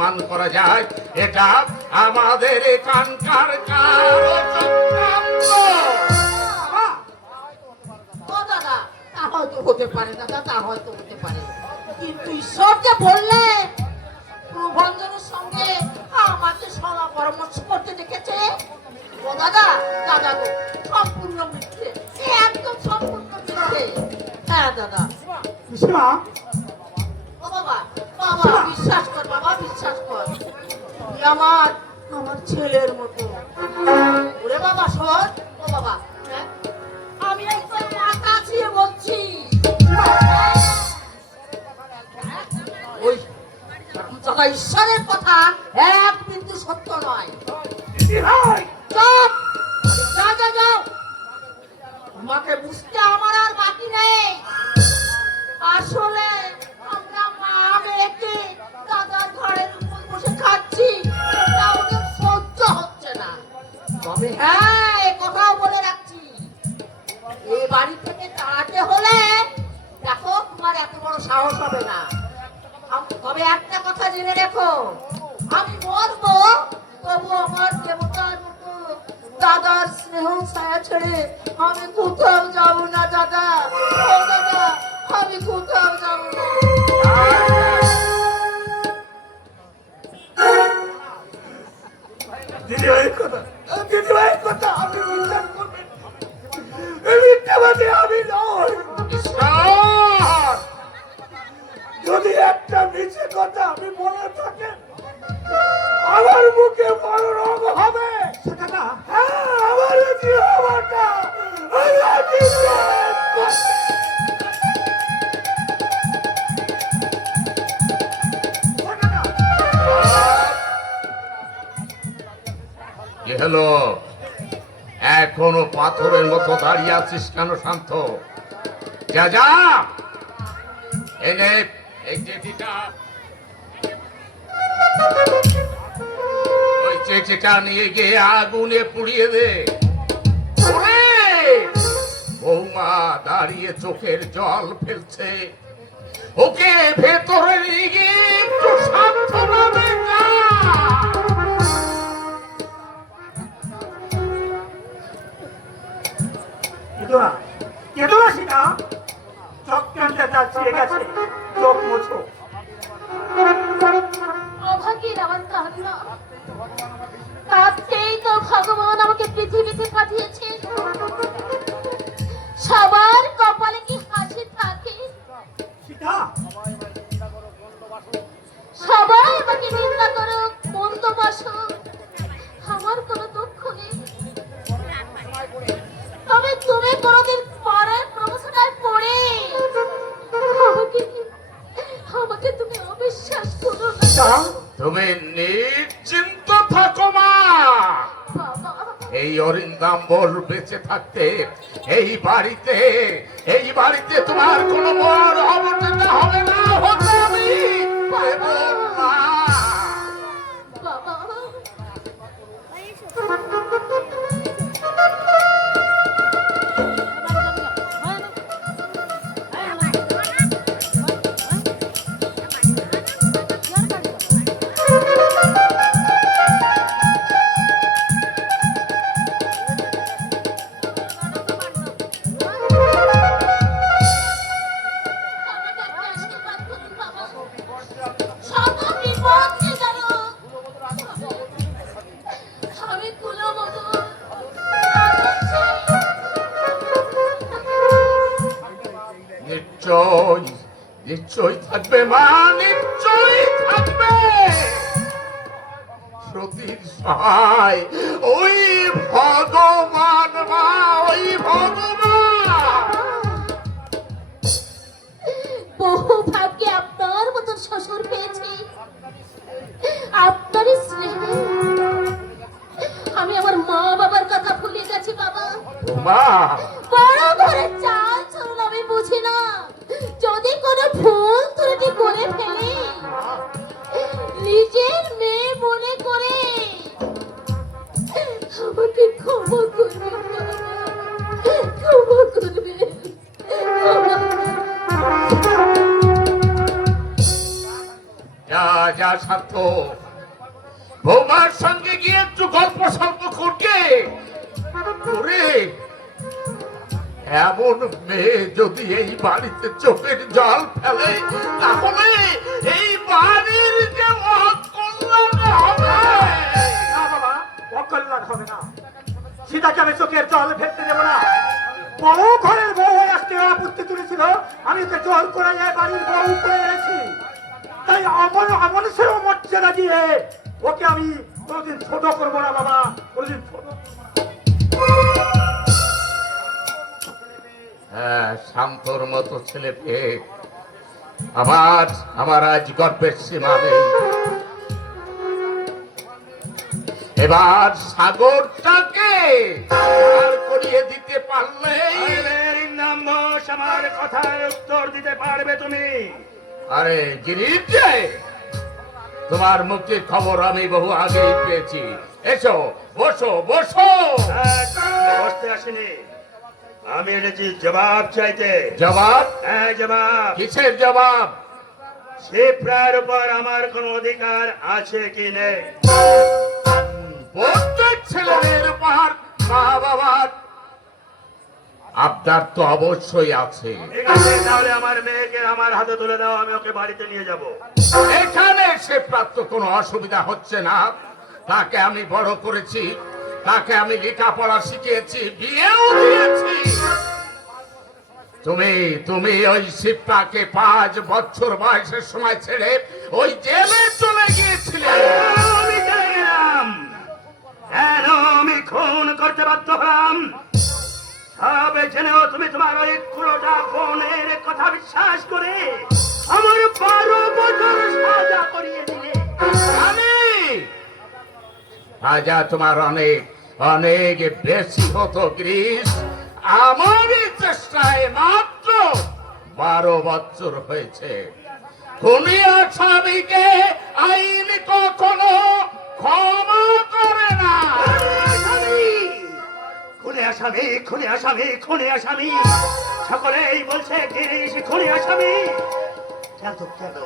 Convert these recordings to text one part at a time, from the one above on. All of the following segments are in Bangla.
অনুমান করা যায় এটা আমাদের এখানকার কারও দাদা তা হয়তো হতে পারে দাদা তা হয়তো হতে পারে। কিন্তু ঈশ্বর যে বললে প্রভঞ্জনের সঙ্গে আমাকে সলা পরামর্শ করতে দেখেছে? ও দাদা দাদা গো সম্পূর্ণ মিথ্যে একদম সম্পূর্ণ মিথ্যে। হ্যাঁ দাদা। আমার আমার ছেলের মতো। ওরে বাবা, শোন। ও বাবা হ্যাঁ? আমি একবার মাথা ছুঁয়ে বলছি। ওই দাদা ঈশ্বরের কথা এক বিন্দু সত্য নয়। তোমাকে বুঝতে আমার আর বাকি নেই। আসলে হ্যাঁ কথাও বলে রাখছি। এই বাড়ি থেকে তাড়াতে হলে দেখো, তোমার এত বড় সাহস হবে না। তবে একটা কথা জেনে রেখো। আমি মরবো তবু আমার দেবতার মতো দাদার স্নেহ ছায়া ছেড়ে আমি কোথাও যাব না, দাদা। দাদা, আমি কোথাও যাব না। যদি একটা মিছে কথা আমি বলে থাকেন আমার মুখে বড় রোগ হবে। হ্যাঁ আমার বিশ্বাস এখনও পাথরের মতো দাঁড়িয়ে আছিস কেন শান্ত? যা যা! এনে ওই নিয়ে গিয়ে আগুনে পুড়িয়ে দাঁড়িয়ে চোখের জল ফেলছে। ওকে ভেতরে নিয়ে কেদোনা সেটা চক্রান্তে যাচ্ছে চোখ মোছো অভাগীর আমার কান্না। তাতেই তো ভগবান আমাকে পৃথিবীতে পাঠিয়েছে। সবার কপালে কি হাসি থাকে? সবাই আমাকে নিন্দা মন্দ আমার কোনো দুঃখ নেই। তবে তুমি কোনোদিন সেটা তুমি নিশ্চিন্ত থাকো, মা। বাবা এই অরিন্দাম্বর বেঁচে থাকতে, এই বাড়িতে এই বাড়িতে তোমার কোনো বড় অবস্থা হবে না হতে আমি নিশ্চয় নিশ্চয় থাকবে মা নিশ্চয় থাকবে। সতীর সহায় ওই ভগবান মা ওই ভগবান বৌমার সঙ্গে গিয়ে একটু গল্প এমন মেয়ে যদি এই বাড়িতে চোখের জল ফেলে, তাহলে এই বাড়ির যে না অকল্যাণ হবে না। সীতাকে আমি চোখের জল ফেলতে দেবো না। বউ ঘরের হয়ে আসতে আপত্তি তুলেছিল। আমি ওকে জল করে যায় বাড়ির বউ করে এনেছি। তাই অমন অমনুষের মর্যাদা দিয়ে ওকে আমি কোনোদিন ছোট করব না, বাবা। কোনোদিন ছোট হ্যাঁ শান্তর মতো ছেলে পেয়ে আমার আমার আজ গর্বের সীমা নেই। এবার সাগরটাকে আমার উত্তর দিতে পারবে তুমি। আরে তোমার মুক্তির খবর আমি বহু আগেই পেয়েছি। এসো বসো বসো। বসতে আসেনি। আমি এনেছি জবাব চাইতে। জবাব? হ্যাঁ জবাব। কিসের জবাব? শিপ্রার উপর আমার কোন অধিকার আছে কি নেই? প্রত্যেক ছেলেদের বাবার আপনার তো অবশ্যই আছে। তাহলে আমার মেয়েকে আমার হাতে তুলে দাও আমি ওকে বাড়িতে নিয়ে যাব। এখানে সে প্রাপ্ত কোনো অসুবিধা হচ্ছে না। তাকে আমি বড় করেছি তাকে আমি লেখাপড়া শিখিয়েছি বিয়েও দিয়েছি। তুমি তুমি ওই শিবটাকে পাঁচ বছর বয়সের সময় ছেড়ে ওই জেলে চলে গিয়েছিলে। আমি আমি খুন করতে বাধ্য হলাম। সব জেনেও তুমি তোমার ওই কুড়োটা বোনের কথা বিশ্বাস করে আমার বারো বছর সাজা করিয়ে দিলে। রাজা তোমার অনেক অনেক বেশি হতো গ্রিস। আমারই চেষ্টায় মাত্র বারো বছর হয়েছে। খুনি আসামিকে আইন কখনো ক্ষমা করে না। আসামি খুনে আসামি খুনে আসামি। সকলেই বলছে গিরিশ খুনে আসামি। কেন কেন?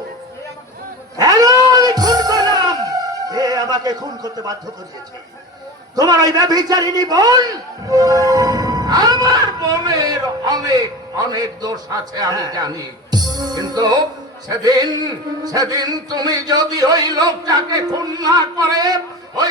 কেন আমি খুন করলাম? কে আমাকে খুন করতে বাধ্য করিয়েছে? তোমার ওই ব্যভিচারিণী বোন? আমার বোনের অনেক অনেক দোষ আছে আমি হ্যাঁ। জানি। কিন্তু সেদিন সেদিন তুমি যদি ওই লোকটাকে খুন না করে ওই